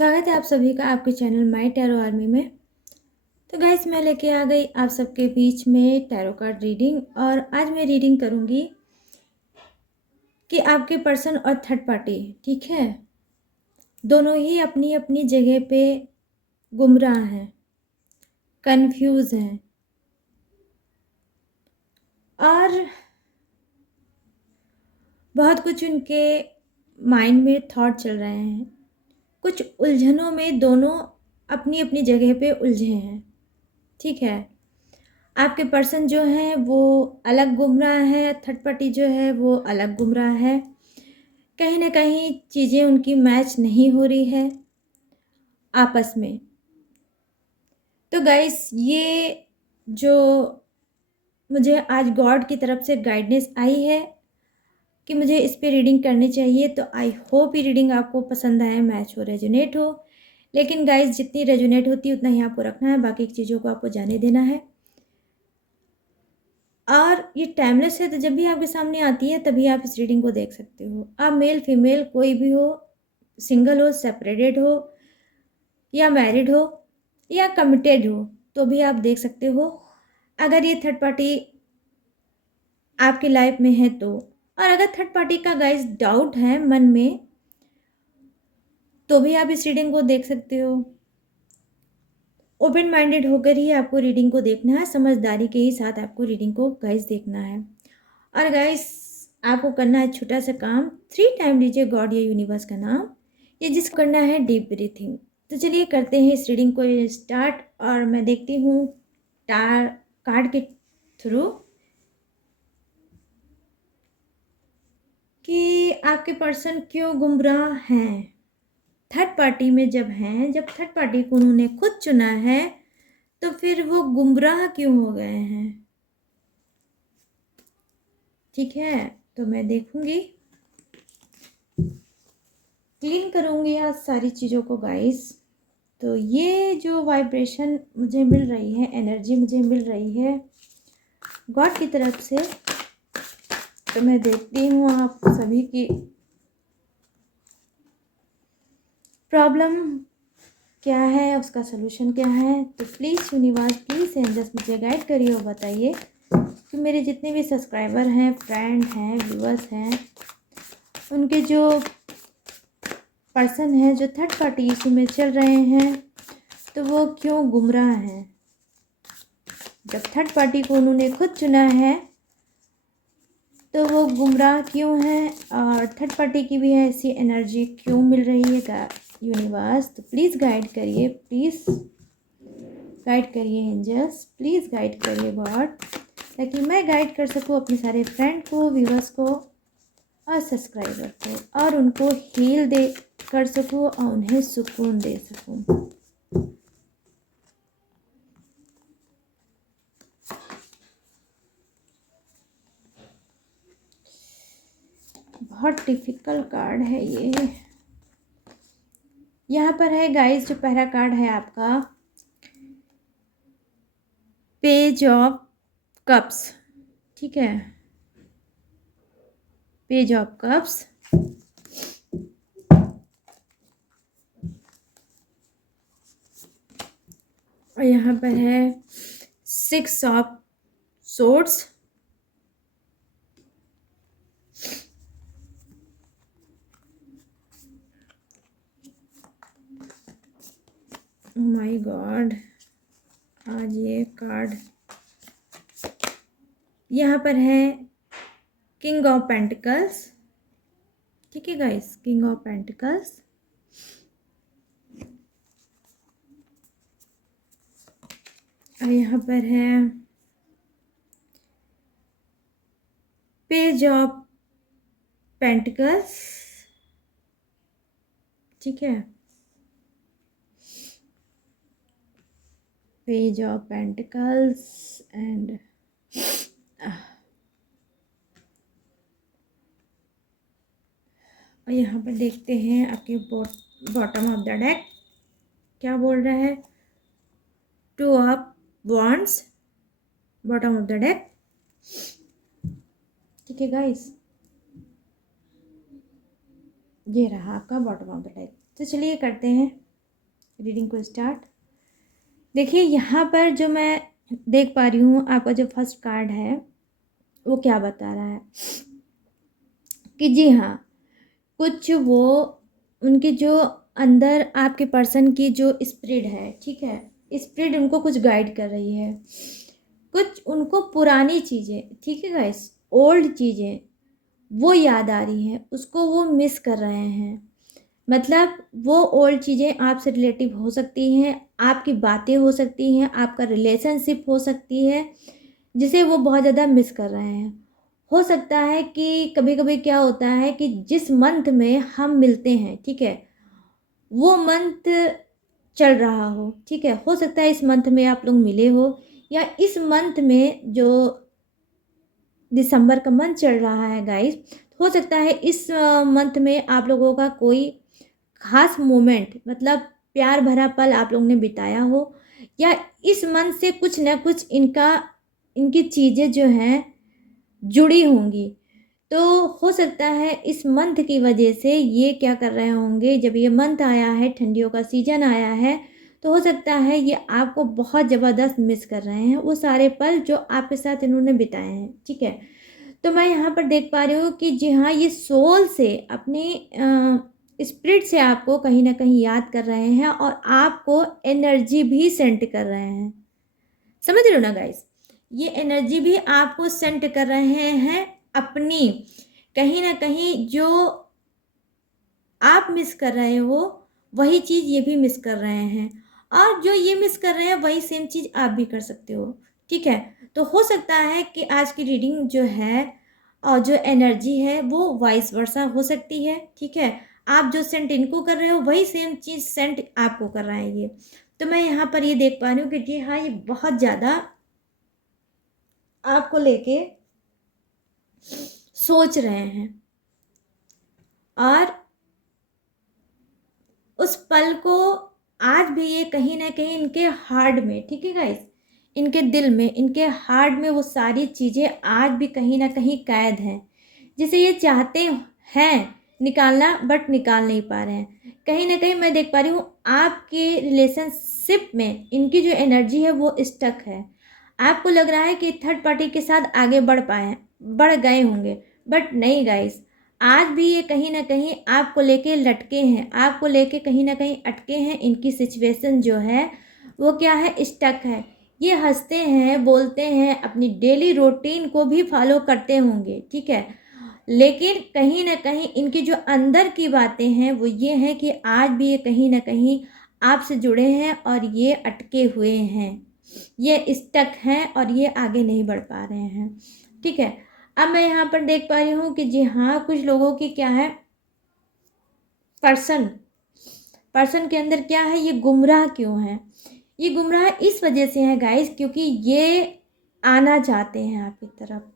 स्वागत है आप सभी का आपके चैनल माय टैरो आर्मी में। तो गाइस मैं लेके आ गई आप सबके बीच में टैरो कार्ड रीडिंग। और आज मैं रीडिंग करूंगी कि आपके पर्सन और थर्ड पार्टी, ठीक है, दोनों ही अपनी अपनी जगह पे गुमराह हैं, कंफ्यूज हैं और बहुत कुछ उनके माइंड में थॉट चल रहे हैं। कुछ उलझनों में दोनों अपनी अपनी जगह पे उलझे हैं, ठीक है। आपके पर्सन जो है वो अलग गुमराह है, थर्ड पार्टी जो है वो अलग गुमराह है। कहीं ना कहीं चीज़ें उनकी मैच नहीं हो रही है आपस में। तो गाइस ये जो मुझे आज गॉड की तरफ से गाइडेंस आई है कि मुझे इस पे रीडिंग करनी चाहिए, तो आई होप ये रीडिंग आपको पसंद आए, मैच हो, रेजोनेट हो। लेकिन गाइस जितनी रेजोनेट होती है उतना ही आपको रखना है, बाकी चीज़ों को आपको जाने देना है। और ये टाइमलेस है, तो जब भी आपके सामने आती है तभी आप इस रीडिंग को देख सकते हो। आप मेल फीमेल कोई भी हो, सिंगल हो, सेपरेटेड हो या मैरिड हो या कमिटेड हो, तो भी आप देख सकते हो। अगर ये थर्ड पार्टी आपकी लाइफ में है तो, और अगर थर्ड पार्टी का गाइस डाउट है मन में, तो भी आप इस रीडिंग को देख सकते हो। ओपन माइंडेड होकर ही आपको रीडिंग को देखना है, समझदारी के ही साथ आपको रीडिंग को गाइस देखना है। और गाइस आपको करना है छोटा सा काम, 3 टाइम लीजिए गॉड या यूनिवर्स का नाम, ये जिसको करना है डीप ब्रीथिंग। तो चलिए करते हैं इस रीडिंग को स्टार्ट। और मैं देखती हूँ टार कार्ड के थ्रू कि आपके पर्सन क्यों गुमराह हैं थर्ड पार्टी में। जब थर्ड पार्टी को उन्होंने खुद चुना है तो फिर वो गुमराह क्यों हो गए हैं, ठीक है। तो मैं देखूंगी, क्लीन करूंगी आज सारी चीज़ों को गाइस। तो ये जो वाइब्रेशन मुझे मिल रही है, एनर्जी मुझे मिल रही है गॉड की तरफ से, तो मैं देखती हूँ आप सभी की प्रॉब्लम क्या है, उसका सलूशन क्या है। तो प्लीज़ यूनिवर्स, प्लीज़ एंजल्स मुझे गाइड करिए और बताइए कि मेरे जितने भी सब्सक्राइबर हैं, फ्रेंड हैं, व्यूअर्स हैं, उनके जो पर्सन हैं जो थर्ड पार्टी इशू में चल रहे हैं, तो वो क्यों गुमराह हैं। जब थर्ड पार्टी को उन्होंने खुद चुना है तो वो गुमराह क्यों हैं, और थर्ड पार्टी की भी ऐसी एनर्जी क्यों मिल रही है यूनिवर्स। तो प्लीज़ गाइड करिए, प्लीज़ गाइड करिए एंजल्स, प्लीज़ गाइड करिए गॉड, ताकि मैं गाइड कर सकूँ अपने सारे फ्रेंड को, व्यूअर्स को और सब्सक्राइबर को, और उनको हील दे कर सकूँ और उन्हें सुकून दे सकूँ। बहुत डिफिकल्ट कार्ड है ये। यहाँ पर है गाइस, जो पहला कार्ड है आपका पेज ऑफ कप्स, ठीक है, पेज ऑफ कप्स। और यहाँ पर है 6 ऑफ सोर्ड्स, माय गॉड आज ये कार्ड। यहाँ पर है किंग ऑफ पेंटिकल्स, ठीक है गाइस, किंग ऑफ पेंटिकल्स। और यहाँ पर है पेज ऑफ पेंटिकल्स, ठीक है, पेज ऑफ पेंटिकल्स एंड और यहाँ पर देखते हैं आपके बॉटम ऑफ द डेक क्या बोल रहा है। 2 of wands, bottom of the deck, ठीक है गाइस, ये रहा आपका बॉटम ऑफ द डेक। तो चलिए करते हैं रीडिंग को स्टार्ट। देखिए यहाँ पर जो मैं देख पा रही हूँ, आपका जो फर्स्ट कार्ड है वो क्या बता रहा है कि जी हाँ, कुछ वो उनके जो अंदर आपके पर्सन की जो स्पिरिट है, ठीक है, स्पिरिट उनको कुछ गाइड कर रही है। कुछ उनको पुरानी चीज़ें, ठीक है गाइस, ओल्ड चीज़ें वो याद आ रही हैं, उसको वो मिस कर रहे हैं। मतलब वो ओल्ड चीज़ें आपसे रिलेटिव हो सकती हैं, आपकी बातें हो सकती हैं, आपका रिलेशनशिप हो सकती है, जिसे वो बहुत ज़्यादा मिस कर रहे हैं। हो सकता है कि कभी कभी क्या होता है कि जिस मंथ में हम मिलते हैं, ठीक है, वो मंथ चल रहा हो, ठीक है, हो सकता है इस मंथ में आप लोग मिले हो, या इस मंथ में जो दिसंबर का मंथ चल रहा है गाइस, हो सकता है इस मंथ में आप लोगों का कोई खास मोमेंट, मतलब प्यार भरा पल आप लोगों ने बिताया हो, या इस मंथ से कुछ ना कुछ इनकी चीज़ें जो हैं जुड़ी होंगी। तो हो सकता है इस मंथ की वजह से ये क्या कर रहे होंगे, जब ये मंथ आया है, ठंडियों का सीजन आया है, तो हो सकता है ये आपको बहुत ज़बरदस्त मिस कर रहे हैं, वो सारे पल जो आपके साथ इन्होंने बिताए हैं, ठीक है। तो मैं यहाँ पर देख पा रही हूँ कि जी हाँ, ये सोल से, अपने स्पिरिट से आपको कहीं ना कहीं याद कर रहे हैं, और आपको एनर्जी भी सेंड कर रहे हैं। समझ रहे हो ना गाइस, ये एनर्जी भी आपको सेंड कर रहे हैं अपनी, कहीं ना कहीं जो आप मिस कर रहे हो वही चीज़ ये भी मिस कर रहे हैं, और जो ये मिस कर रहे हैं वही सेम चीज़ आप भी कर सकते हो, ठीक है। तो हो सकता है कि आज की रीडिंग जो है और जो एनर्जी है वो वाइस वर्सा हो सकती है, ठीक है। आप जो सेंट इनको कर रहे हो वही सेम चीज़ सेंट आपको कर रहा है ये। तो मैं यहाँ पर ये देख पा रही हूँ कि जी हाँ, ये बहुत ज़्यादा आपको लेके सोच रहे हैं, और उस पल को आज भी ये कहीं ना कहीं इनके हार्ट में, ठीक है गाइस, इनके दिल में, इनके हार्ट में वो सारी चीज़ें आज भी कहीं ना कहीं कैद हैं, जिसे ये चाहते हैं निकालना, बट निकाल नहीं पा रहे हैं। कहीं ना कहीं मैं देख पा रही हूँ आपके रिलेशनशिप में इनकी जो एनर्जी है वो स्टक है। आपको लग रहा है कि थर्ड पार्टी के साथ आगे बढ़ गए होंगे, बट नहीं गाइस, आज भी ये कहीं ना कहीं आपको लेके लटके हैं, आपको लेके कहीं ना कहीं अटके हैं। इनकी सिचुएशन जो है वो क्या है, स्टक है। ये हंसते हैं, बोलते हैं, अपनी डेली रूटीन को भी फॉलो करते होंगे, ठीक है, लेकिन कहीं ना कहीं इनकी जो अंदर की बातें हैं वो ये हैं कि आज भी ये कहीं ना कहीं आपसे जुड़े हैं, और ये अटके हुए हैं, ये स्टक हैं, और ये आगे नहीं बढ़ पा रहे हैं, ठीक है। अब मैं यहाँ पर देख पा रही हूँ कि जी हाँ, कुछ लोगों की क्या है, पर्सन पर्सन के अंदर क्या है, ये गुमराह क्यों है। ये गुमराह इस वजह से है गाइस, क्योंकि ये आना चाहते हैं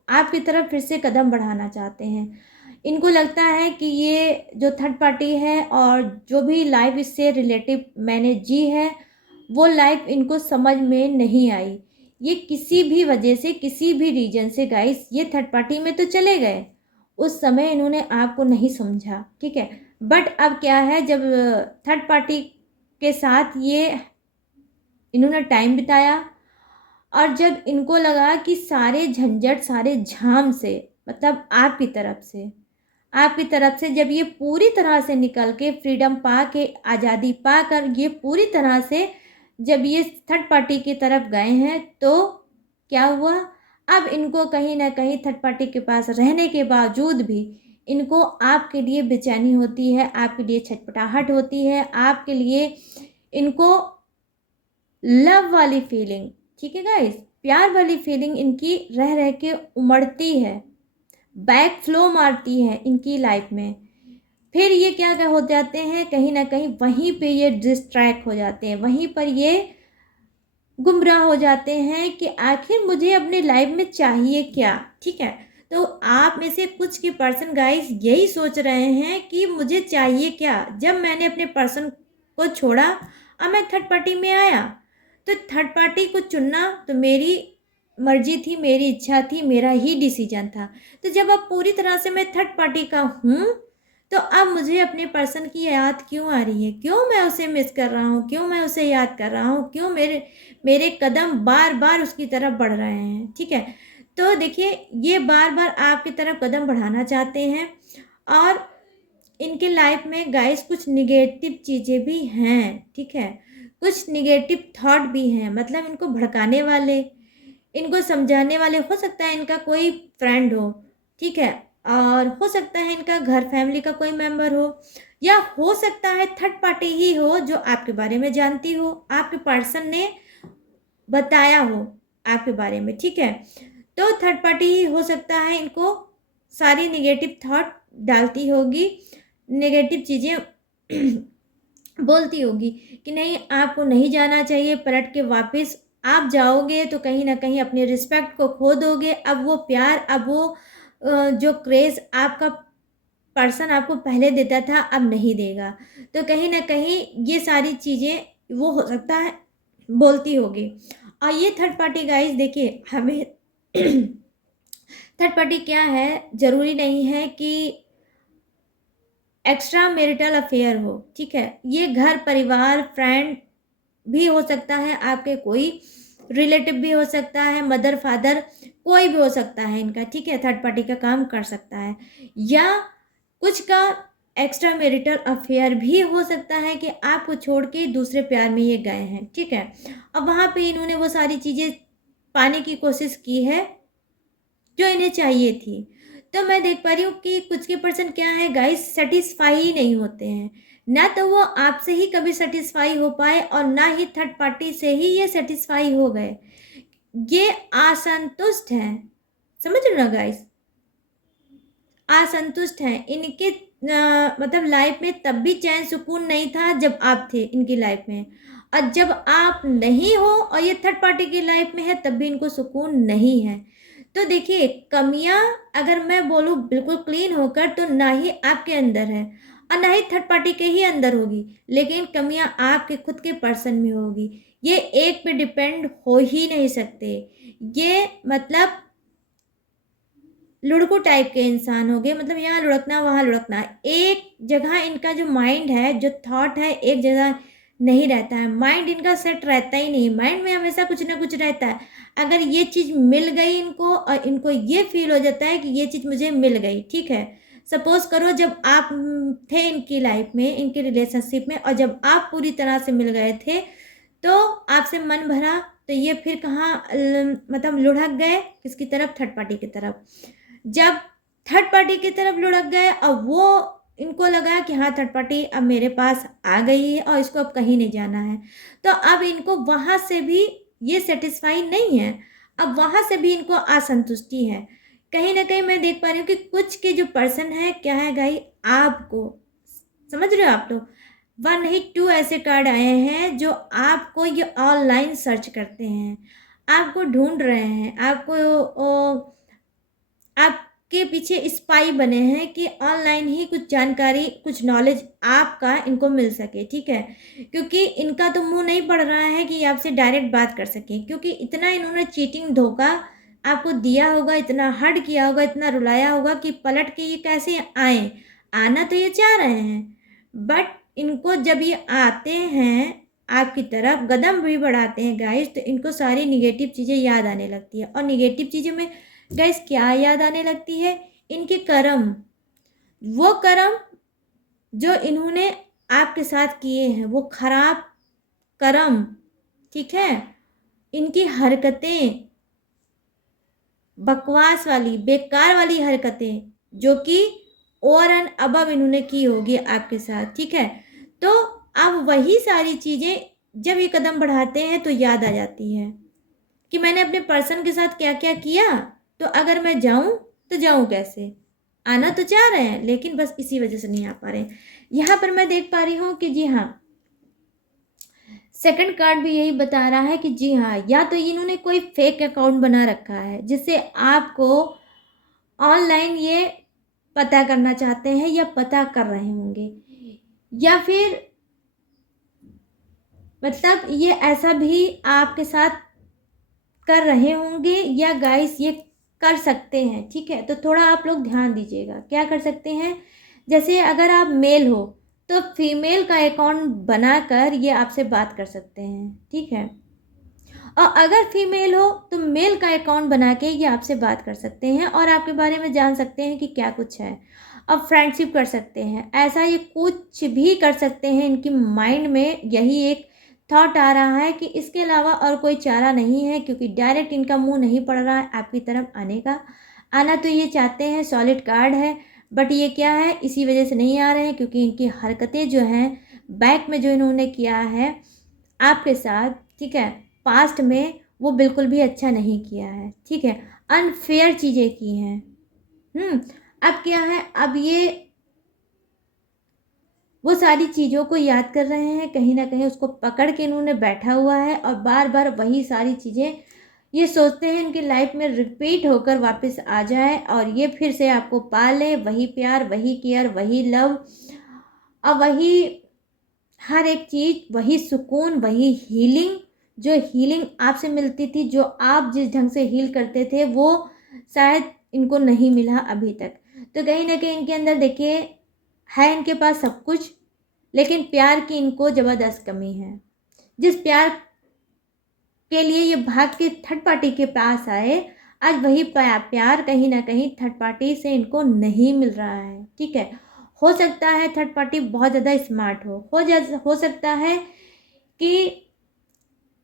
आपकी तरफ फिर से कदम बढ़ाना चाहते हैं। इनको लगता है कि ये जो थर्ड पार्टी है और जो भी लाइफ इससे रिलेटिव मैंने जी है, वो लाइफ इनको समझ में नहीं आई। ये किसी भी वजह से, किसी भी रीजन से गाइस, ये थर्ड पार्टी में तो चले गए, उस समय इन्होंने आपको नहीं समझा, ठीक है। बट अब क्या है, जब थर्ड पार्टी के साथ ये इन्होंने टाइम बिताया, और जब इनको लगा कि सारे झंझट, सारे झाम से, मतलब आपकी तरफ से जब ये पूरी तरह से निकल के फ्रीडम पा के, आज़ादी पा कर ये पूरी तरह से जब ये थर्ड पार्टी की तरफ गए हैं, तो क्या हुआ, अब इनको कहीं ना कहीं थर्ड पार्टी के पास रहने के बावजूद भी इनको आपके लिए बेचैनी होती है, आपके लिए छटपटाहट होती है, आपके लिए इनको लव वाली फीलिंग, ठीक है गाइस, प्यार वाली फीलिंग इनकी रह रह के उमड़ती है, बैक फ्लो मारती है इनकी लाइफ में। फिर ये क्या हो जाते हैं, कहीं ना कहीं वहीं पे ये डिस्ट्रैक्ट हो जाते हैं, वहीं पर ये गुमराह हो जाते हैं कि आखिर मुझे अपनी लाइफ में चाहिए क्या, ठीक है। तो आप में से कुछ के पर्सन गाइस यही सोच रहे हैं कि मुझे चाहिए क्या, जब मैंने अपने पर्सन को छोड़ा, अब मैं थर्ड पार्टी में आया, तो थर्ड पार्टी को चुनना तो मेरी मर्जी थी, मेरी इच्छा थी, मेरा ही डिसीजन था। तो जब अब पूरी तरह से मैं थर्ड पार्टी का हूँ, तो अब मुझे अपने पर्सन की याद क्यों आ रही है, क्यों मैं उसे मिस कर रहा हूँ, क्यों मैं उसे याद कर रहा हूँ, क्यों मेरे मेरे कदम बार बार उसकी तरफ बढ़ रहे हैं। ठीक है, तो देखिए ये बार बार आपकी तरफ कदम बढ़ाना चाहते हैं और इनके लाइफ में गाइस कुछ निगेटिव चीज़ें भी हैं। ठीक है, कुछ निगेटिव थॉट भी हैं, मतलब इनको भड़काने वाले, इनको समझाने वाले, हो सकता है इनका कोई फ्रेंड हो। ठीक है, और हो सकता है इनका घर फैमिली का कोई मेंबर हो, या हो सकता है थर्ड पार्टी ही हो जो आपके बारे में जानती हो, आपके पर्सन ने बताया हो आपके बारे में। ठीक है, तो थर्ड पार्टी ही हो सकता है इनको सारी नेगेटिव थॉट डालती होगी, नेगेटिव चीज़ें बोलती होगी कि नहीं आपको नहीं जाना चाहिए, पलट के वापस आप जाओगे तो कहीं ना कहीं अपने रिस्पेक्ट को खो दोगे। अब वो प्यार, अब वो जो क्रेज़ आपका पर्सन आपको पहले देता था अब नहीं देगा। तो कहीं ना कहीं ये सारी चीज़ें वो हो सकता है बोलती होगी। और ये थर्ड पार्टी गाइस देखिए हमें थर्ड पार्टी क्या है, ज़रूरी नहीं है कि एक्स्ट्रा मैरिटल अफेयर हो। ठीक है, ये घर परिवार फ्रेंड भी हो सकता है, आपके कोई रिलेटिव भी हो सकता है, मदर फादर कोई भी हो सकता है इनका। ठीक है, थर्ड पार्टी का काम कर सकता है, या कुछ का एक्स्ट्रा मैरिटल अफेयर भी हो सकता है कि आपको छोड़ के दूसरे प्यार में ये गए हैं। ठीक है, अब वहाँ पे इन्होंने वो सारी चीज़ें पाने की कोशिश की है जो इन्हें चाहिए थी। तो मैं देख पा रही हूँ कि कुछ के पर्सन क्या है गाइस, सेटिस्फाई ही नहीं होते हैं। ना तो वो आपसे ही कभी सेटिस्फाई हो पाए और ना ही थर्ड पार्टी से ही ये सेटिस्फाई हो गए। ये असंतुष्ट हैं, समझ रहे हो ना गाइस, असंतुष्ट हैं। इनके मतलब लाइफ में तब भी चैन सुकून नहीं था जब आप थे इनकी लाइफ में, और जब आप नहीं हो और ये थर्ड पार्टी की लाइफ में है तब भी इनको सुकून नहीं है। तो देखिए कमियां अगर मैं बोलूँ बिल्कुल क्लीन होकर, तो ना ही आपके अंदर है और ना ही थर्ड पार्टी के ही अंदर होगी, लेकिन कमियां आपके खुद के पर्सन में होगी। ये एक पे डिपेंड हो ही नहीं सकते। ये मतलब लुढ़कू टाइप के इंसान हो गए, मतलब यहाँ लुढ़कना वहाँ लुढ़कना, एक जगह इनका जो माइंड है, जो थॉट है, एक जगह नहीं रहता है। माइंड इनका सेट रहता ही नहीं, माइंड में हमेशा कुछ ना कुछ रहता है। अगर ये चीज़ मिल गई इनको और इनको ये फील हो जाता है कि ये चीज़ मुझे मिल गई। ठीक है, सपोज करो जब आप थे इनकी लाइफ में, इनके रिलेशनशिप में, और जब आप पूरी तरह से मिल गए थे तो आपसे मन भरा, तो ये फिर कहाँ मतलब लुढ़क गए किसकी तरफ, थर्ड पार्टी की तरफ। जब थर्ड पार्टी की तरफ लुढ़क गए और वो इनको लगा कि हाँ थर्ड पार्टी अब मेरे पास आ गई है और इसको अब कहीं नहीं जाना है, तो अब इनको वहाँ से भी ये सेटिस्फाई नहीं है, अब वहाँ से भी इनको असंतुष्टि है। कहीं ना कहीं मैं देख पा रही हूँ कि कुछ के जो पर्सन है क्या है गाई, आपको समझ रहे हो आप लोग, वन नहीं टू ऐसे कार्ड आए हैं जो आपको ये ऑनलाइन सर्च करते हैं, आपको ढूंढ रहे हैं, आपको आपके पीछे स्पाई बने हैं कि ऑनलाइन ही कुछ जानकारी, कुछ नॉलेज आपका इनको मिल सके। ठीक है, क्योंकि इनका तो मुंह नहीं पड़ रहा है कि आपसे डायरेक्ट बात कर सके, क्योंकि इतना इन्होंने चीटिंग धोखा आपको दिया होगा, इतना हर्ट किया होगा, इतना रुलाया होगा कि पलट के ये कैसे आए। आना तो ये चाह रहे हैं, बट इनको जब ये आते हैं आपकी तरफ, कदम भी बढ़ाते हैं गाइस, तो इनको सारी निगेटिव चीज़ें याद आने लगती है। और निगेटिव चीज़ों में गाइस क्या याद आने लगती है, इनके कर्म, वो कर्म जो इन्होंने आपके साथ किए हैं, वो खराब कर्म। ठीक है, इनकी हरकतें, बकवास वाली बेकार वाली हरकतें जो कि ओवर एंड अबव इन्होंने की होगी आपके साथ। ठीक है, तो अब वही सारी चीज़ें जब ये कदम बढ़ाते हैं तो याद आ जाती है कि मैंने अपने पर्सन के साथ क्या क्या किया, तो अगर मैं जाऊं तो जाऊं कैसे। आना तो चाह रहे हैं लेकिन बस इसी वजह से नहीं आ पा रहे हैं। यहाँ पर मैं देख पा रही हूँ कि जी हाँ, सेकंड कार्ड भी यही बता रहा है कि जी हाँ, या तो इन्होंने कोई फेक अकाउंट बना रखा है जिससे आपको ऑनलाइन ये पता करना चाहते हैं या पता कर रहे होंगे, या फिर मतलब ये ऐसा भी आपके साथ कर रहे होंगे, या गाइस ये कर सकते हैं। ठीक है, तो थोड़ा आप लोग ध्यान दीजिएगा क्या कर सकते हैं, जैसे अगर आप मेल हो तो फीमेल का अकाउंट बनाकर ये आपसे बात कर सकते हैं, ठीक है। और अगर फीमेल हो तो मेल का अकाउंट बना के ये आपसे बात कर सकते हैं और आपके बारे में जान सकते हैं कि क्या कुछ है। अब फ्रेंडशिप कर सकते हैं, ऐसा ये कुछ भी कर सकते हैं। इनकी माइंड में यही एक थॉट आ रहा है कि इसके अलावा और कोई चारा नहीं है, क्योंकि डायरेक्ट इनका मुंह नहीं पड़ रहा है आपकी तरफ आने का। आना तो ये चाहते हैं, सॉलिड कार्ड है, बट ये क्या है, इसी वजह से नहीं आ रहे हैं क्योंकि इनकी हरकतें जो हैं, बैक में जो इन्होंने किया है आपके साथ, ठीक है, पास्ट में, वो बिल्कुल भी अच्छा नहीं किया है, ठीक है। अनफेयर चीज़ें की हैं। अब क्या है, अब ये वो सारी चीज़ों को याद कर रहे हैं, कहीं ना कहीं उसको पकड़ के इन्होंने बैठा हुआ है और बार बार वही सारी चीज़ें ये सोचते हैं इनकी लाइफ में रिपीट होकर वापस आ जाए और ये फिर से आपको पा ले, वही प्यार, वही केयर, वही लव और वही हर एक चीज़, वही सुकून, वही हीलिंग। जो हीलिंग आपसे मिलती थी, जो आप जिस ढंग से हील करते थे, वो शायद इनको नहीं मिला अभी तक। तो कहीं ना कहीं इनके अंदर देखिए, है इनके पास सब कुछ, लेकिन प्यार की इनको ज़बरदस्त कमी है। जिस प्यार के लिए ये भाग के थर्ड पार्टी के पास आए, आज वही प्यार कहीं ना कहीं थर्ड पार्टी से इनको नहीं मिल रहा है, ठीक है। हो सकता है थर्ड पार्टी बहुत ज़्यादा स्मार्ट हो सकता है कि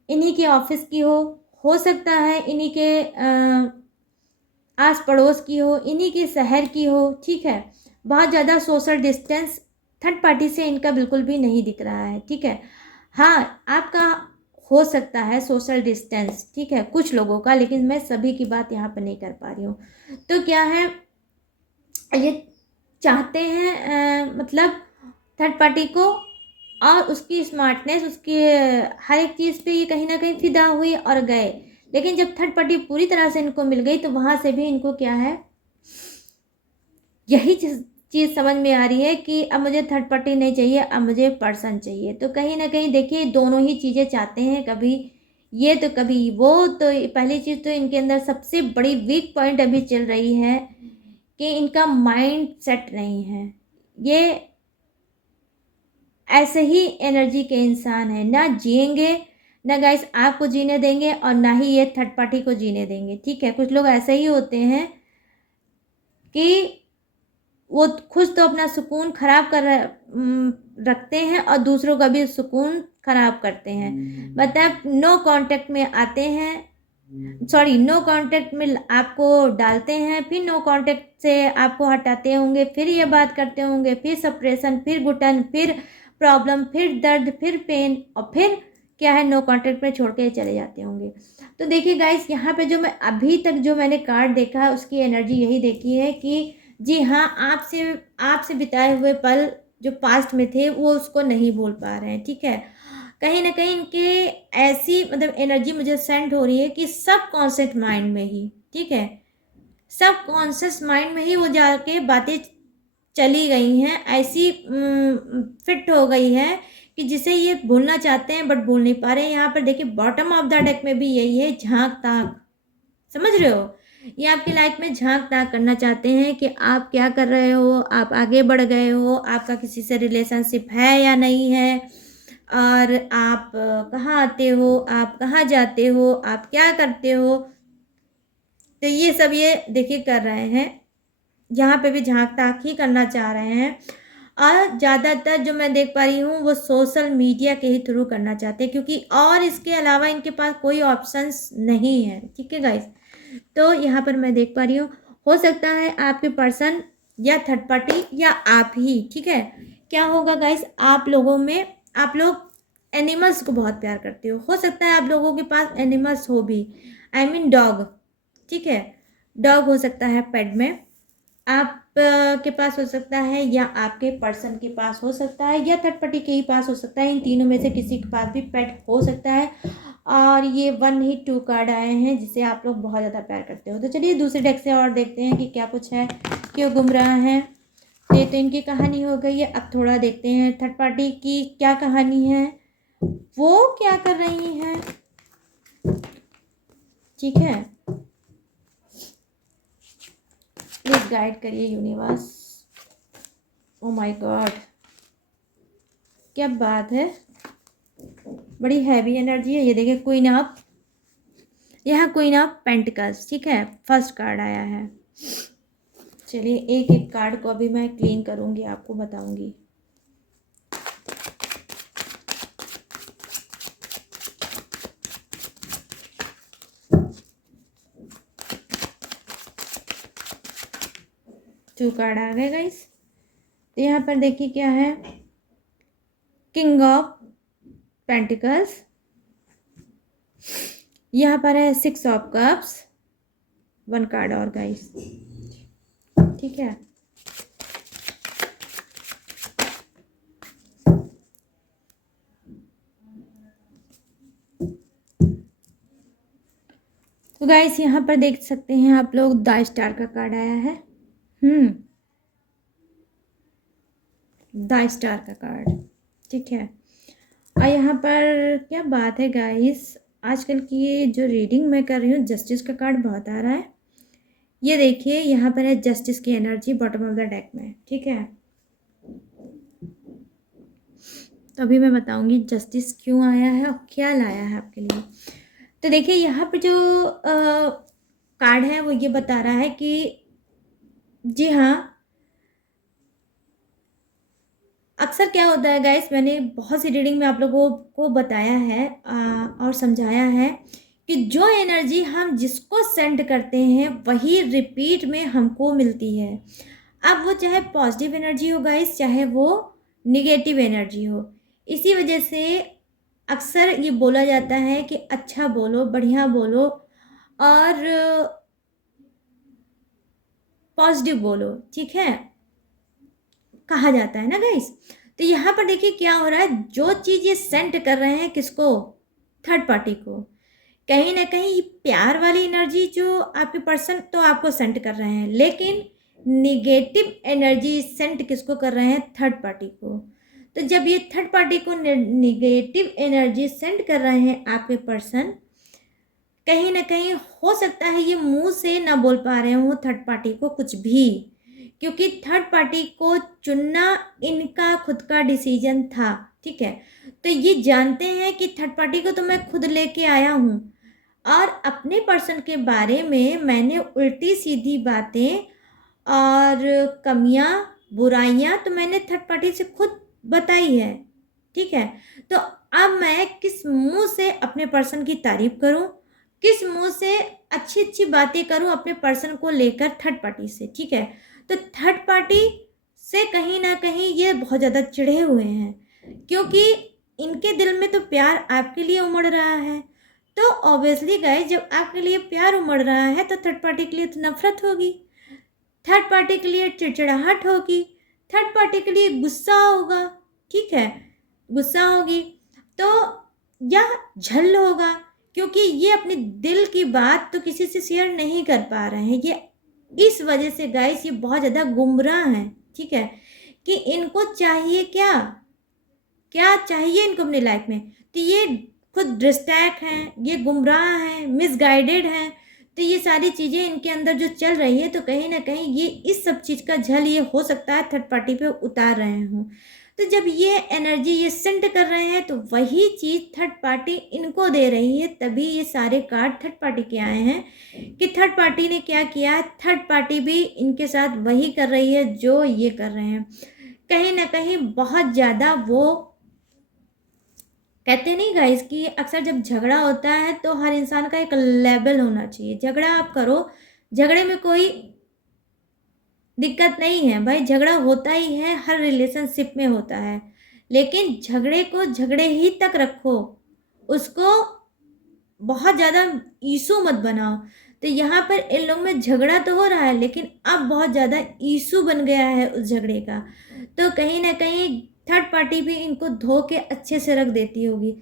इन्हीं के ऑफिस की हो सकता है इन्हीं के आस पड़ोस की हो, इन्हीं के शहर की हो, ठीक है। बहुत ज़्यादा सोशल डिस्टेंस थर्ड पार्टी से इनका बिल्कुल भी नहीं दिख रहा है, ठीक है। हाँ, आपका हो सकता है सोशल डिस्टेंस, ठीक है, कुछ लोगों का, लेकिन मैं सभी की बात यहाँ पर नहीं कर पा रही हूँ। तो क्या है, ये चाहते हैं मतलब थर्ड पार्टी को, और उसकी स्मार्टनेस, उसकी हर एक चीज़ पे ये कहीं ना कहीं फिदा हुई और गए। लेकिन जब थर्ड पार्टी पूरी तरह से इनको मिल गई तो वहाँ से भी इनको क्या है, यही चीज़ समझ में आ रही है कि अब मुझे थर्ड पार्टी नहीं चाहिए, अब मुझे पर्सन चाहिए। तो कहीं ना कहीं देखिए, दोनों ही चीज़ें चाहते हैं, कभी ये तो कभी वो। तो पहली चीज़ तो इनके अंदर सबसे बड़ी वीक पॉइंट अभी चल रही है कि इनका माइंड सेट नहीं है। ये ऐसे ही एनर्जी के इंसान है, ना जिएंगे, ना गाइस आपको जीने देंगे, और ना ही ये थर्ड पार्टी को जीने देंगे, ठीक है। कुछ लोग ऐसे ही होते हैं कि वो खुद तो अपना सुकून खराब रखते हैं और दूसरों का भी सुकून खराब करते हैं। मतलब नो कांटेक्ट में आते हैं, सॉरी, नो कांटेक्ट में आपको डालते हैं, फिर नो कांटेक्ट से आपको हटाते होंगे, फिर ये बात करते होंगे, फिर सप्रेशन, फिर घुटन, फिर प्रॉब्लम, फिर दर्द, फिर पेन, और फिर क्या है, नो कांटेक्ट में छोड़ के चले जाते होंगे। तो देखिए गाइस, यहाँ पे जो मैं अभी तक जो मैंने कार्ड देखा है, उसकी एनर्जी यही देखी है कि जी हाँ, आपसे आपसे बिताए हुए पल जो पास्ट में थे, वो उसको नहीं भूल पा रहे हैं, ठीक है। कहीं ना कहीं इनके ऐसी मतलब एनर्जी मुझे सेंड हो रही है कि सब कॉन्शियस माइंड में ही, ठीक है, सब कॉन्शियस माइंड में ही वो जाके बातें चली गई हैं, ऐसी फिट हो गई है कि जिसे ये भूलना चाहते हैं बट भूल नहीं पा रहे हैं। यहाँ पर देखिए, बॉटम ऑफ द डेक में भी यही है, झांक ताक, समझ रहे हो। ये आपकी लाइफ में झांक ताक करना चाहते हैं कि आप क्या कर रहे हो, आप आगे बढ़ गए हो, आपका किसी से रिलेशनशिप है या नहीं है, और आप कहाँ आते हो, आप कहाँ जाते हो, आप क्या करते हो। तो ये सब ये देखिए कर रहे हैं, यहाँ पे भी झांक ताक ही करना चाह रहे हैं। और ज़्यादातर जो मैं देख पा रही हूँ, वो सोशल मीडिया के ही थ्रू करना चाहते हैं, क्योंकि और इसके अलावा इनके पास कोई ऑप्शंस नहीं है, ठीक है गाइस। तो यहाँ पर मैं देख पा रही हूँ, हो सकता है आपके पर्सन या थर्ड पार्टी या आप ही, ठीक है। क्या होगा गाइस, आप लोगों में, आप लोग एनिमल्स को बहुत प्यार करते हो सकता है आप लोगों के पास एनिमल्स हो भी, आई मीन डॉग, ठीक है। डॉग हो सकता है पेट में, आप के पास हो सकता है, या आपके पर्सन के पास हो सकता है, या थर्ड पार्टी के ही पास हो सकता है। इन तीनों में से किसी के पास भी पेट हो सकता है। और ये 1 ही 2 कार्ड आए हैं जिसे आप लोग बहुत ज़्यादा प्यार करते हो। तो चलिए दूसरे डेक से और देखते हैं कि क्या कुछ है, क्यों गुम रहा है। ये तो इनकी कहानी हो गई है। अब थोड़ा देखते हैं थर्ड पार्टी की क्या कहानी है, वो क्या कर रही हैं, ठीक है। प्लीज गाइड करिए यूनिवर्स। ओ माय गॉड, क्या बात है, बड़ी हैवी एनर्जी है। ये देखिए क्वीन ऑफ, यहाँ क्वीन ऑफ पेंटिकल्स, ठीक है, फर्स्ट कार्ड आया है। चलिए एक एक कार्ड को अभी मैं क्लीन करूँगी, आपको बताऊँगी। टू कार्ड आ गए गाइस। तो यहाँ पर देखिए क्या है, किंग ऑफ पेंटिकल्स, यहाँ पर है six of cups, one card और गाइस, ठीक है। तो गाइस यहाँ पर देख सकते हैं आप लोग, द स्टार का कार्ड आया है। द स्टार का कार्ड, ठीक है। और यहाँ पर क्या बात है गाइस, आजकल की ये जो रीडिंग मैं कर रही हूँ, जस्टिस का कार्ड बहुत आ रहा है। ये देखिए यहाँ पर है जस्टिस की energy bottom of the deck में, ठीक है। तो अभी मैं बताऊंगी जस्टिस क्यों आया है और क्या लाया है आपके लिए। तो देखिए यहाँ पर जो कार्ड है वो ये बता रहा है कि जी हाँ, अक्सर क्या होता है गाइस, मैंने बहुत सी रीडिंग में आप लोगों को बताया है और समझाया है कि जो एनर्जी हम जिसको सेंड करते हैं वही रिपीट में हमको मिलती है। अब वो चाहे पॉजिटिव एनर्जी हो गाइस, चाहे वो निगेटिव एनर्जी हो। इसी वजह से अक्सर ये बोला जाता है कि अच्छा बोलो, बढ़िया बोलो और पॉजिटिव बोलो, ठीक है, कहा जाता है ना गाइस। तो यहाँ पर देखिए क्या हो रहा है, जो चीज़ ये सेंड कर रहे हैं किसको, थर्ड पार्टी को, कहीं ना कहीं प्यार वाली एनर्जी जो आपके पर्सन तो आपको सेंड कर रहे हैं, लेकिन निगेटिव एनर्जी सेंड किसको कर रहे हैं, थर्ड पार्टी को। तो जब ये थर्ड पार्टी को निगेटिव एनर्जी सेंड कर रहे हैं आपके पर्सन, कहीं ना कहीं हो सकता है ये मुंह से ना बोल पा रहे हो थर्ड पार्टी को कुछ भी, क्योंकि थर्ड पार्टी को चुनना इनका खुद का डिसीजन था, ठीक है। तो ये जानते हैं कि थर्ड पार्टी को तो मैं खुद लेके आया हूँ और अपने पर्सन के बारे में मैंने उल्टी सीधी बातें और कमियां, बुराइयां तो मैंने थर्ड पार्टी से खुद बताई है, ठीक है। तो अब मैं किस मुंह से अपने पर्सन की तारीफ करूं, किस मुंह से अच्छी अच्छी बातें करूं अपने पर्सन को लेकर थर्ड पार्टी से, ठीक है। तो थर्ड पार्टी से कहीं ना कहीं ये बहुत ज़्यादा चिढ़े हुए हैं, क्योंकि इनके दिल में तो प्यार आपके लिए उमड़ रहा है। तो ऑब्वियसली गाइस, जब आपके लिए प्यार उमड़ रहा है तो थर्ड पार्टी के लिए तो नफरत होगी, थर्ड पार्टी के लिए चिड़चिड़ाहट होगी, थर्ड पार्टी के लिए गुस्सा होगा, ठीक है, गुस्सा होगी तो या झल्ल होगा, क्योंकि ये अपने दिल की बात तो किसी से शेयर नहीं कर पा रहे हैं। ये इस वजह से गाइस ये बहुत ज़्यादा गुमराह हैं, ठीक है, कि इनको चाहिए क्या, क्या चाहिए इनको अपनी लाइफ में। तो ये खुद डिस्ट्रैक्ट हैं, ये गुमराह हैं, मिसगाइडेड हैं। तो ये सारी चीज़ें इनके अंदर जो चल रही है, तो कहीं ना कहीं ये इस सब चीज़ का झल ये हो सकता है थर्ड पार्टी पे उतार रहे हों। तो जब ये एनर्जी ये सेंड कर रहे हैं तो वही चीज़ थर्ड पार्टी इनको दे रही है, तभी ये सारे कार्ड थर्ड पार्टी के आए हैं कि थर्ड पार्टी ने क्या किया है, थर्ड पार्टी भी इनके साथ वही कर रही है जो ये कर रहे हैं। कहीं ना कहीं बहुत ज़्यादा वो कहते नहीं गाइस कि अक्सर जब झगड़ा होता है तो हर इंसान का एक लेवल होना चाहिए। झगड़ा आप करो, झगड़े में कोई दिक्कत नहीं है भाई, झगड़ा होता ही है, हर रिलेशनशिप में होता है, लेकिन झगड़े को झगड़े ही तक रखो, उसको बहुत ज़्यादा इशू मत बनाओ। तो यहाँ पर इन लोगों में झगड़ा तो हो रहा है, लेकिन अब बहुत ज़्यादा इशू बन गया है उस झगड़े का। तो कहीं ना कहीं थर्ड पार्टी भी इनको धो के अच्छे से रख देती होगी,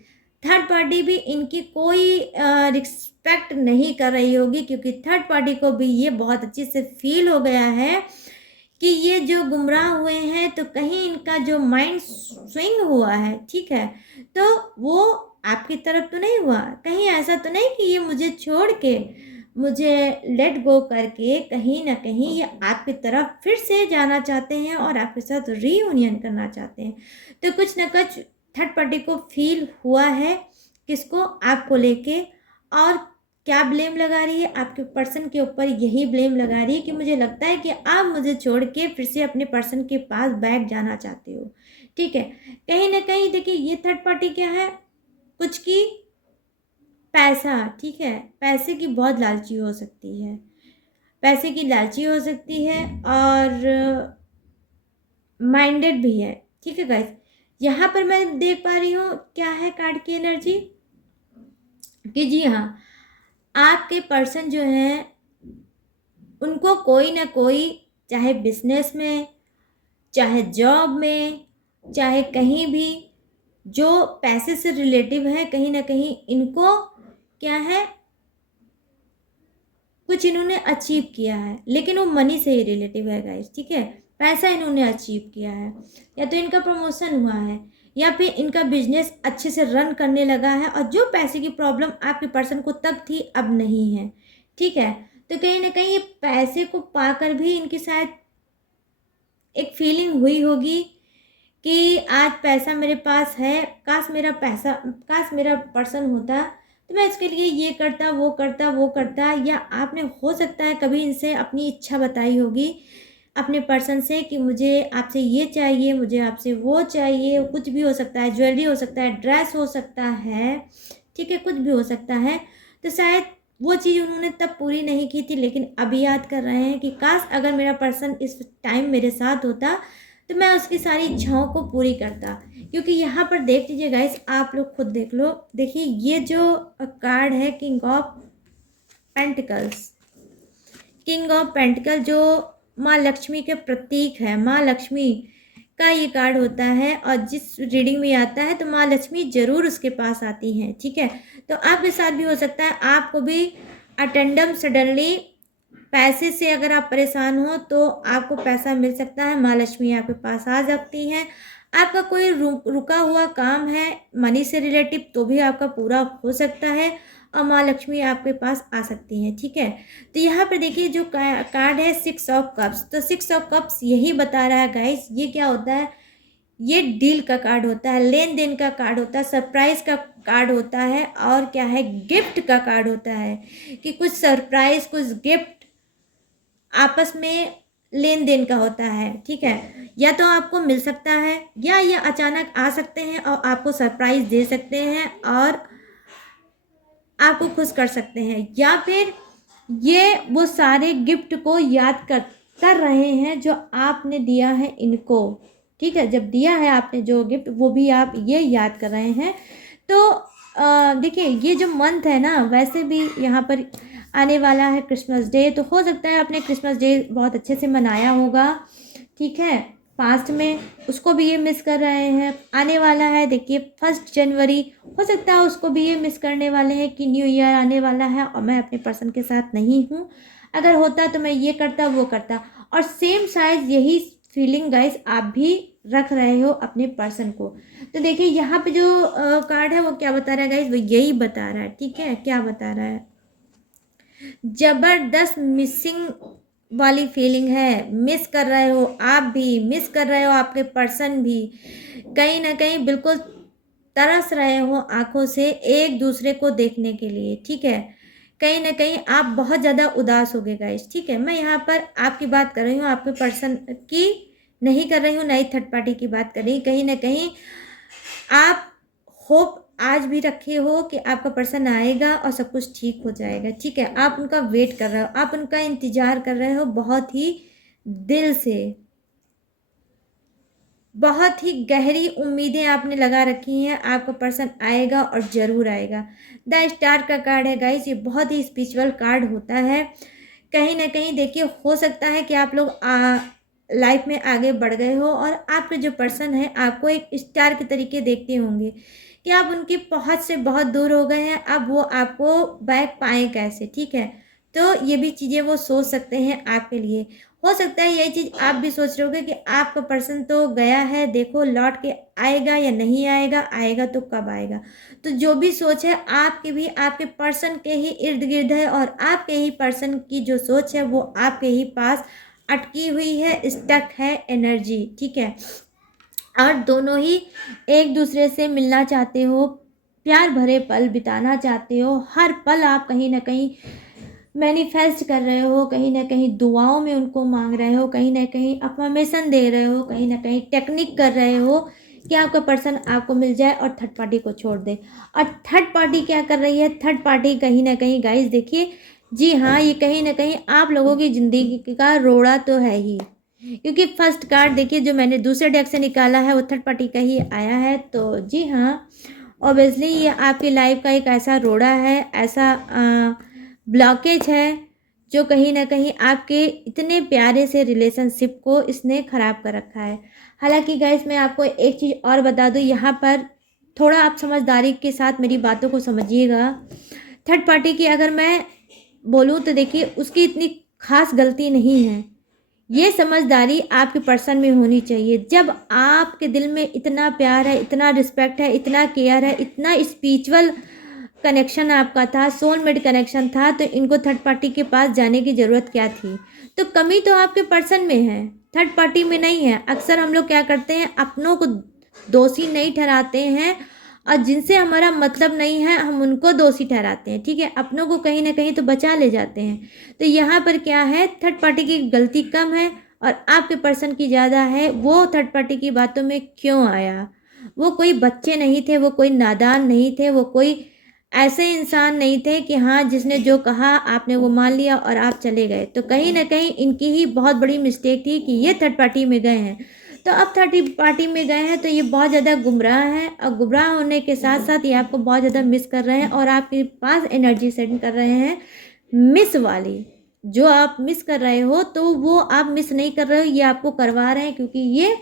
थर्ड पार्टी भी इनकी कोई रिस्पेक्ट नहीं कर रही होगी, क्योंकि थर्ड पार्टी को भी ये बहुत अच्छे से फील हो गया है कि ये जो गुमराह हुए हैं, तो कहीं इनका जो माइंड स्विंग हुआ है, ठीक है, तो वो आपकी तरफ तो नहीं हुआ, कहीं ऐसा तो नहीं कि ये मुझे छोड़ के मुझे लेट गो करके कहीं ना कहीं ये आपकी तरफ फिर से जाना चाहते हैं और आपके साथ रीयूनियन करना चाहते हैं। तो कुछ ना कुछ थर्ड पार्टी को फील हुआ है, किसको, आपको लेके। और क्या ब्लेम लगा रही है, आपके पर्सन के ऊपर यही ब्लेम लगा रही है कि मुझे लगता है कि आप मुझे छोड़ के फिर से अपने पर्सन के पास बैठ जाना चाहते हो। ठीक है, कहीं ना कहीं देखिए ये थर्ड पार्टी क्या है, कुछ की पैसा, ठीक है, पैसे की बहुत लालची हो सकती है, पैसे की लालची हो सकती है और माइंडेड भी है। ठीक है गाइस, यहाँ पर मैं देख पा रही हूँ क्या है कार्ड की एनर्जी, कि जी हाँ, आपके पर्सन जो हैं उनको कोई ना कोई, चाहे बिजनेस में, चाहे जॉब में, चाहे कहीं भी, जो पैसे से रिलेटिव है, कहीं ना कहीं इनको क्या है, कुछ इन्होंने अचीव किया है, लेकिन वो मनी से ही रिलेटिव है गाइस। ठीक है, पैसा इन्होंने अचीव किया है, या तो इनका प्रमोशन हुआ है, या फिर इनका बिजनेस अच्छे से रन करने लगा है, और जो पैसे की प्रॉब्लम आपके पर्सन को तब थी अब नहीं है। ठीक है, तो कहीं ना कहीं ये पैसे को पाकर भी इनकी शायद एक फीलिंग हुई होगी कि आज पैसा मेरे पास है, काश मेरा पर्सन होता तो मैं इसके लिए ये करता, वो करता, वो करता। या आपने हो सकता है कभी इनसे अपनी इच्छा बताई होगी अपने पर्सन से कि मुझे आपसे ये चाहिए, मुझे आपसे वो चाहिए, कुछ भी हो सकता है, ज्वेलरी हो सकता है, ड्रेस हो सकता है, ठीक है, कुछ भी हो सकता है। तो शायद वो चीज़ उन्होंने तब पूरी नहीं की थी, लेकिन अभी याद कर रहे हैं कि काश अगर मेरा पर्सन इस टाइम मेरे साथ होता तो मैं उसकी सारी इच्छाओं को पूरी करता। क्योंकि यहाँ पर देख लीजिए गाइस, आप लोग खुद देख लो, देखिए ये जो कार्ड है king of pentacles, king of pentacle जो माँ लक्ष्मी के प्रतीक है, माँ लक्ष्मी का ये कार्ड होता है, और जिस रीडिंग में आता है तो माँ लक्ष्मी जरूर उसके पास आती हैं। ठीक है, तो आपके साथ भी हो सकता है, आपको भी अटेंडम सडनली पैसे से अगर आप परेशान हो तो आपको पैसा मिल सकता है, माँ लक्ष्मी आपके पास आ सकती हैं। आपका कोई रुका हुआ काम है मनी से रिलेटिव तो भी आपका पूरा हो सकता है, और माँ लक्ष्मी आपके पास आ सकती हैं। ठीक है, तो यहाँ पर देखिए जो कार्ड है 6 ऑफ कप्स, तो 6 ऑफ कप्स यही बता रहा है गाइस, ये क्या होता है, ये डील का कार्ड होता है, लेन देन का कार्ड होता है, सरप्राइज का कार्ड होता है, और क्या है, गिफ्ट का कार्ड होता है, कि कुछ सरप्राइज, कुछ गिफ्ट आपस में लेन देन का होता है। ठीक है, या तो आपको मिल सकता है, या ये अचानक आ सकते हैं और आपको सरप्राइज दे सकते हैं और आपको खुश कर सकते हैं, या फिर ये वो सारे गिफ्ट को याद कर रहे हैं जो आपने दिया है इनको। ठीक है, जब दिया है आपने जो गिफ्ट वो भी आप ये याद कर रहे हैं। तो देखिए ये जो मंथ है ना, वैसे भी यहाँ पर आने वाला है क्रिसमस डे, तो हो सकता है आपने क्रिसमस डे बहुत अच्छे से मनाया होगा। ठीक है, पास्ट में उसको भी ये मिस कर रहे हैं, आने वाला है देखिए 1 जनवरी, हो सकता है उसको भी ये मिस करने वाले हैं कि न्यू ईयर आने वाला है और मैं अपने पर्सन के साथ नहीं हूँ, अगर होता तो मैं ये करता वो करता। और सेम साइज यही फीलिंग गाइस आप भी रख रहे हो अपने पर्सन को। तो देखिए यहाँ पे जो कार्ड है वो क्या बता रहा है गाइस, वो यही बता रहा है। ठीक है, क्या बता रहा है, जबरदस्त मिसिंग वाली फीलिंग है, मिस कर रहे हो, आप भी मिस कर रहे हो, आपके पर्सन भी कहीं ना कहीं बिल्कुल तरस रहे हो आंखों से एक दूसरे को देखने के लिए। ठीक है, कहीं ना कहीं आप बहुत ज़्यादा उदास हो गए गाइस। ठीक है, मैं यहाँ पर आपकी बात कर रही हूँ, आपके पर्सन की नहीं कर रही हूँ, नई थर्ड पार्टी की बात कर रही हूँ। कहीं ना कहीं आप होप आज भी रखे हो कि आपका पर्सन आएगा और सब कुछ ठीक हो जाएगा। ठीक है, आप उनका वेट कर रहे हो, आप उनका इंतजार कर रहे हो बहुत ही दिल से, बहुत ही गहरी उम्मीदें आपने लगा रखी हैं, आपका पर्सन आएगा और ज़रूर आएगा। द स्टार का कार्ड है गाइस, ये बहुत ही स्पिरिचुअल कार्ड होता है। कहीं ना कहीं देखिए हो सकता है कि आप लोग लाइफ में आगे बढ़ गए हो और आपके जो पर्सन है आपको एक स्टार के तरीके देखते होंगे कि आप उनकी पहुंच से बहुत दूर हो गए हैं, अब वो आपको बैक पाएँ कैसे। ठीक है, तो ये भी चीज़ें वो सोच सकते हैं आपके लिए। हो सकता है यही चीज़ आप भी सोच रहे होगे कि आपका पर्सन तो गया है, देखो लौट के आएगा या नहीं आएगा, आएगा तो कब आएगा। तो जो भी सोच है आपकी भी आपके पर्सन के ही इर्द-गिर्द है और आपके ही पर्सन की जो सोच है वो आपके ही पास अटकी हुई है, स्टक है एनर्जी, ठीक है? और दोनों ही एक दूसरे से मिलना चाहते हो, प्यार भरे पल बिताना चाहते हो, हर पल आप कहीं न कहीं मैनिफेस्ट कर रहे हो, कहीं न कहीं दुआओं में उनको माँग रहे हो, कहीं न कहीं अफ़र्मेशन दे रहे हो, कहीं न कहीं टेक्निक कर रहे हो कि आपका पर्सन आपको मिल जाए और थर्ड पार्टी को छोड़ दे। और थर्ड पार्टी क्या कर रही है? थर्ड पार्टी कहीं न कहीं गाइस देखिए, जी हाँ, ये कहीं न कहीं आप लोगों की ज़िंदगी का रोड़ा तो है ही। क्योंकि फर्स्ट कार्ड देखिए जो मैंने दूसरे डेक से निकाला है वो थर्ड पार्टी का ही आया है। तो जी हाँ, ऑब्वियसली ये आपकी लाइफ का एक ऐसा रोड़ा है, ऐसा ब्लॉकेज है जो कहीं न कहीं आपके इतने प्यारे से रिलेशनशिप को इसने ख़राब कर रखा है। हालाँकि गाइस मैं आपको एक चीज़ और बता दूँ यहाँ पर, थोड़ा आप समझदारी के साथ मेरी बातों को समझिएगा। थर्ड पार्टी की अगर मैं बोलूँ तो देखिए उसकी इतनी ख़ास गलती नहीं है। ये समझदारी आपके पर्सन में होनी चाहिए। जब आपके दिल में इतना प्यार है, इतना रिस्पेक्ट है, इतना केयर है, इतना स्पिरिचुअल कनेक्शन आपका था, सोलमेट कनेक्शन था, तो इनको थर्ड पार्टी के पास जाने की ज़रूरत क्या थी? तो कमी तो आपके पर्सन में है, थर्ड पार्टी में नहीं है। अक्सर हम लोग क्या करते हैं, अपनों को दोषी नहीं ठहराते हैं और जिनसे हमारा मतलब नहीं है, हम उनको दोषी ठहराते हैं, ठीक है? अपनों को कहीं न कहीं तो बचा ले जाते हैं। तो यहाँ पर क्या है, थर्ड पार्टी की गलती कम है और आपके पर्सन की ज़्यादा है। वो थर्ड पार्टी की बातों में क्यों आया? वो कोई बच्चे नहीं थे, वो कोई नादान नहीं थे, वो कोई ऐसे इंसान नहीं थे कि हाँ, जिसने जो कहा आपने वो मान लिया और आप चले गए। तो कहीं न कहीं इनकी ही बहुत बड़ी मिस्टेक थी कि ये थर्ड पार्टी में गए हैं। तो अब थर्ड पार्टी में गए हैं तो ये बहुत ज़्यादा गुमराह हैं और गुमराह होने के साथ-साथ ये आपको बहुत ज़्यादा मिस कर रहे हैं और आपके पास एनर्जी सेंड कर रहे हैं मिस वाली। जो आप मिस कर रहे हो तो वो आप मिस नहीं कर रहे हो, ये आपको करवा रहे हैं क्योंकि ये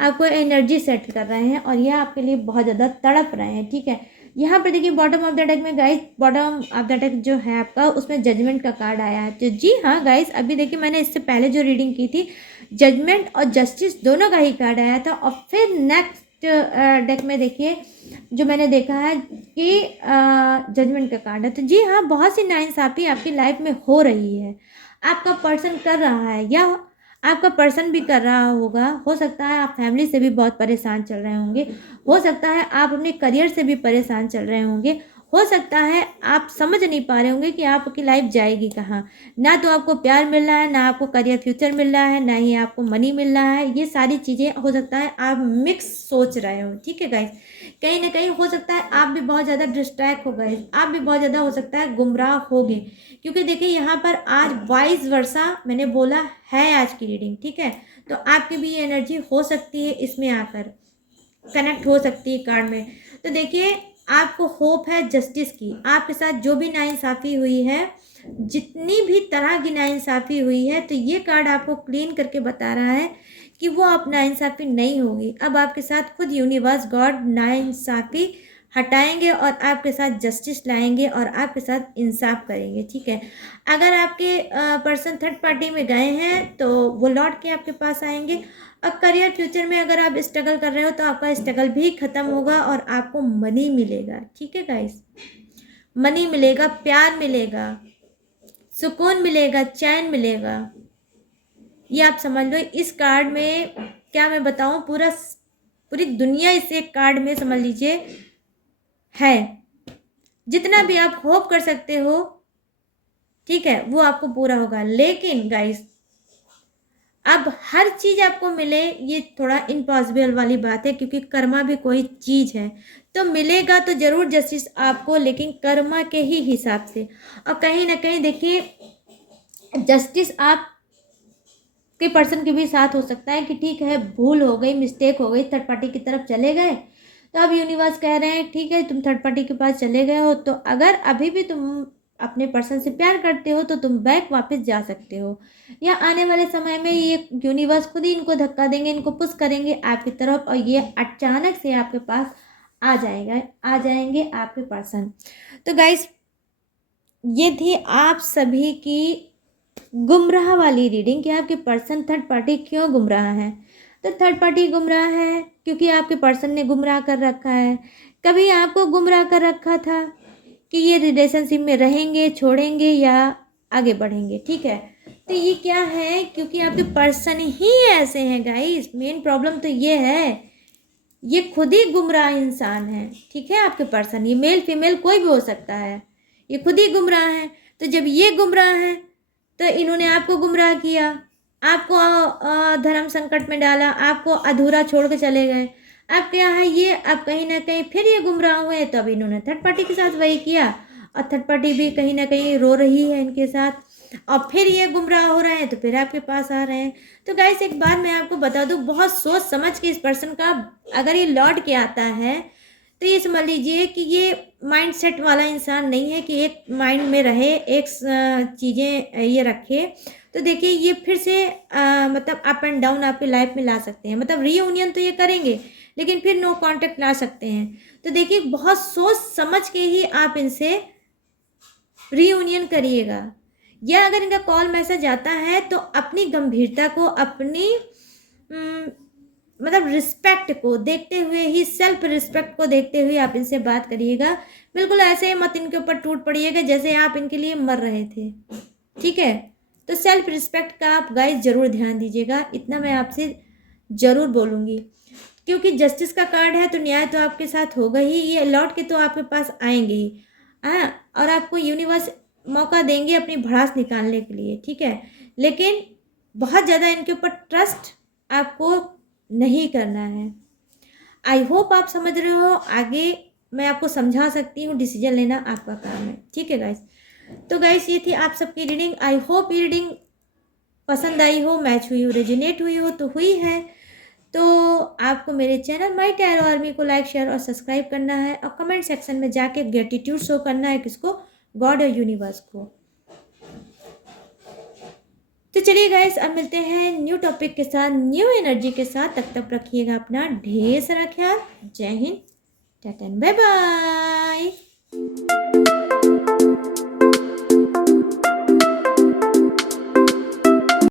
आपको एनर्जी सेट कर रहे हैं और ये आपके लिए बहुत ज़्यादा तड़प रहे हैं, ठीक है? यहाँ पर देखिए बॉटम ऑफ द डेक में guys, bottom of the deck जो है आपका उसमें जजमेंट का कार्ड आया है। तो जी हाँ गाइस, अभी देखिए मैंने इससे पहले जो रीडिंग की थी जजमेंट और जस्टिस दोनों का ही कार्ड आया था और फिर नेक्स्ट डेक में देखिए जो मैंने देखा है कि जजमेंट का कार्ड है। तो जी हाँ, बहुत सी नाइंसाफ़ी आपकी लाइफ में हो रही है, आपका पर्सन कर रहा है या आपका पर्सन भी कर रहा होगा। हो सकता है आप फैमिली से भी बहुत परेशान चल रहे होंगे, हो सकता है आप अपने करियर से भी परेशान चल रहे होंगे, हो सकता है आप समझ नहीं पा रहे होंगे कि आपकी लाइफ जाएगी कहाँ। ना तो आपको प्यार मिल रहा है, ना आपको करियर फ्यूचर मिल रहा है, ना ही आपको मनी मिल रहा है। ये सारी चीज़ें हो सकता है आप मिक्स सोच रहे हो, ठीक है गाइस? कहीं न कहीं हो सकता है आप भी बहुत ज़्यादा डिस्ट्रैक्ट हो गए, आप भी बहुत ज़्यादा हो सकता है गुमराह हो गए। क्योंकि देखिए यहाँ पर आज वाइस वर्सा मैंने बोला है आज की रीडिंग, ठीक है? तो आपकी भी ये एनर्जी हो सकती है इसमें आकर कनेक्ट हो सकती है कार्ड में। तो देखिए आपको होप है जस्टिस की, आपके साथ जो भी नाइंसाफ़ी हुई है, जितनी भी तरह की नाइंसाफ़ी हुई है, तो ये कार्ड आपको क्लीन करके बता रहा है कि वो अब नाइंसाफ़ी नहीं होगी। अब आपके साथ खुद यूनिवर्स गॉड नाइंसाफ़ी हटाएँगे और आपके साथ जस्टिस लाएँगे और आपके साथ इंसाफ करेंगे, ठीक है? अगर आपके पर्सन थर्ड पार्टी में गए हैं, तो वो लौट के आपके पास आएँगे। अब करियर फ्यूचर में अगर आप स्ट्रगल कर रहे हो तो आपका स्ट्रगल भी खत्म होगा और आपको मनी मिलेगा, ठीक है गाइस? मनी मिलेगा, प्यार मिलेगा, सुकून मिलेगा, चैन मिलेगा। ये आप समझ लो इस कार्ड में, क्या मैं बताऊं, पूरी दुनिया इस एक कार्ड में समझ लीजिए है। जितना भी आप होप कर सकते हो, ठीक है, वो आपको पूरा होगा। लेकिन गाइस अब हर चीज़ आपको मिले ये थोड़ा इम्पॉसिबल वाली बात है क्योंकि कर्मा भी कोई चीज़ है। तो मिलेगा तो ज़रूर जस्टिस आपको, लेकिन कर्मा के ही हिसाब से। और कहीं न कहीं देखिए जस्टिस आपके पर्सन के भी साथ हो सकता है कि ठीक है भूल हो गई, मिस्टेक हो गई, थर्ड पार्टी की तरफ चले गए। तो अब यूनिवर्स कह रहे हैं ठीक है तुम थर्ड पार्टी के पास चले गए हो, तो अगर अभी भी तुम अपने पर्सन से प्यार करते हो तो तुम बैक वापस जा सकते हो, या आने वाले समय में ये यूनिवर्स खुद ही इनको धक्का देंगे, इनको पुश करेंगे आपकी तरफ और ये अचानक से आपके पास आ जाएंगे आपके पर्सन। तो गाइस ये थी आप सभी की गुमराह वाली रीडिंग कि आपके पर्सन थर्ड पार्टी क्यों गुमराह है। तो थर्ड पार्टी गुमराह है क्योंकि आपके पर्सन ने गुमराह कर रखा है, कभी आपको गुमराह कर रखा था कि ये रिलेशनशिप में रहेंगे, छोड़ेंगे या आगे बढ़ेंगे। ठीक है, तो ये क्या है, क्योंकि आपके पर्सन ही ऐसे हैं गाइस। मेन प्रॉब्लम तो ये है, ये खुद ही गुमराह इंसान है। ठीक है, आपके पर्सन, ये मेल फीमेल कोई भी हो सकता है, ये खुद ही गुमराह है। तो जब ये गुमराह है तो इन्होंने आपको गुमराह किया, आपको धर्म संकट में डाला, आपको अधूरा छोड़ के चले गए। अब क्या है, ये अब कहीं ना कहीं फिर ये गुमराह हुए, तब इन्होंने थर्ड पार्टी के साथ वही किया, और थर्ड पार्टी भी कहीं ना कहीं रो रही है इनके साथ, और फिर ये गुमराह हो रहे हैं तो फिर आपके पास आ रहे हैं। तो गाइस एक बार मैं आपको बता दूं, बहुत सोच समझ के इस पर्सन का अगर ये लौट के आता है तो ये समझ लीजिए कि ये माइंड सेट वाला इंसान नहीं है कि एक माइंड में रहे, एक चीज़ें ये रखे। तो देखिए ये फिर से मतलब अप एंड डाउन आपकी लाइफ में ला सकते हैं, मतलब रीयूनियन तो ये करेंगे लेकिन फिर नो कांटेक्ट ला सकते हैं। तो देखिए बहुत सोच समझ के ही आप इनसे रीयूनियन करिएगा, या अगर इनका कॉल मैसेज आता है तो अपनी गंभीरता को, अपनी मतलब रिस्पेक्ट को देखते हुए ही, सेल्फ रिस्पेक्ट को देखते हुए आप इनसे बात करिएगा। बिल्कुल ऐसे ही मत इनके ऊपर टूट पड़िएगा जैसे आप इनके लिए मर रहे थे। ठीक है, तो सेल्फ रिस्पेक्ट का आप गाइस ज़रूर ध्यान दीजिएगा, इतना मैं आपसे ज़रूर बोलूँगी, क्योंकि जस्टिस का कार्ड है तो न्याय तो आपके साथ होगा ही, ये लौट के तो आपके पास आएंगे ही। हाँ, और आपको यूनिवर्स मौका देंगे अपनी भड़ास निकालने के लिए। ठीक है, लेकिन बहुत ज़्यादा इनके ऊपर ट्रस्ट आपको नहीं करना है। आई होप आप समझ रहे हो, आगे मैं आपको समझा सकती हूँ, डिसीजन लेना आपका काम है। ठीक है गाइस, तो गाइस ये थी आप सबकी रीडिंग। आई होप ये रीडिंग पसंद आई हो, मैच हुई हो, रेजोनेट हुई हो, तो हुई है तो आपको मेरे चैनल माय टैरो आर्मी को लाइक, शेयर और सब्सक्राइब करना है, और कमेंट सेक्शन में जाके ग्रेटिट्यूड शो करना है, किसको, गॉड और यूनिवर्स को। तो चलिए गाइस, अब मिलते हैं न्यू टॉपिक के साथ, न्यू एनर्जी के साथ। तब तक रखिएगा अपना ढेर सारा ख्याल। जय हिंद, टाटा, बाय बाय।